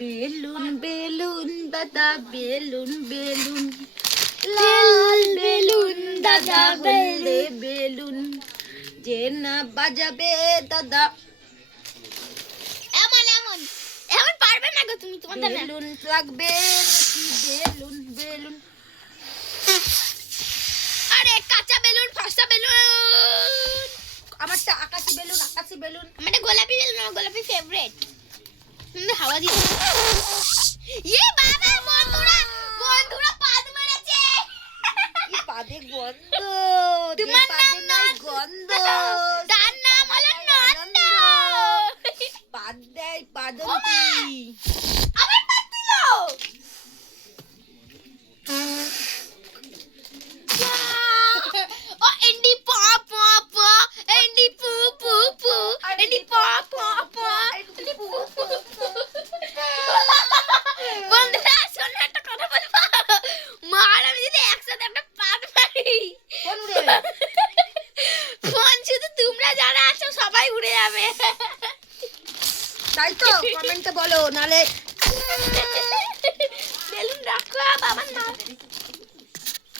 Balloon balloon দাদা balloon balloon, লাল balloon দাদা হলদে বেলুন, যে না বাজাবে দাদা। এমন এমন এমন পারবে না গো তুমি, তোমার তো না। বেলুন লাগবে নাকি বেলুন বেলুন। আরে কাঁচা বেলুন, ফসা বেলুন। আমারটা আকাশি বেলুন, আকাশি বেলুন। আমারটা গোলাপি বেলুন, আমার গোলাপি ফেভারিট। তুমি হাওয়া দিও। ইয়ে বাবা, বন্ধুরা বন্ধুরা পাদ মেরেছে। কি পাদে গন্ধ, তোমার পাদে নাম নাই নন্দ। গন্ধ। তার নাম হলো নন্দ। পাদ দেয় পাদন্তি। আবার পাদ দিল। ও এন্ডি প প প, এন্ডি পু পু পু, এন্ডি প প প, এন্ডি পু পু পু। বন্ধুরা শোনো, একটা কথা বলবো। মা আর আমি যদি একসাথে একটা পাদ মারি, কোন উড়ে? ফোন শুধু তোমরা যারা আছো সবাই উড়ে যাবে। তাই তো কমেন্টে বলো, নালে বেলুন রাখো বাবার নাম।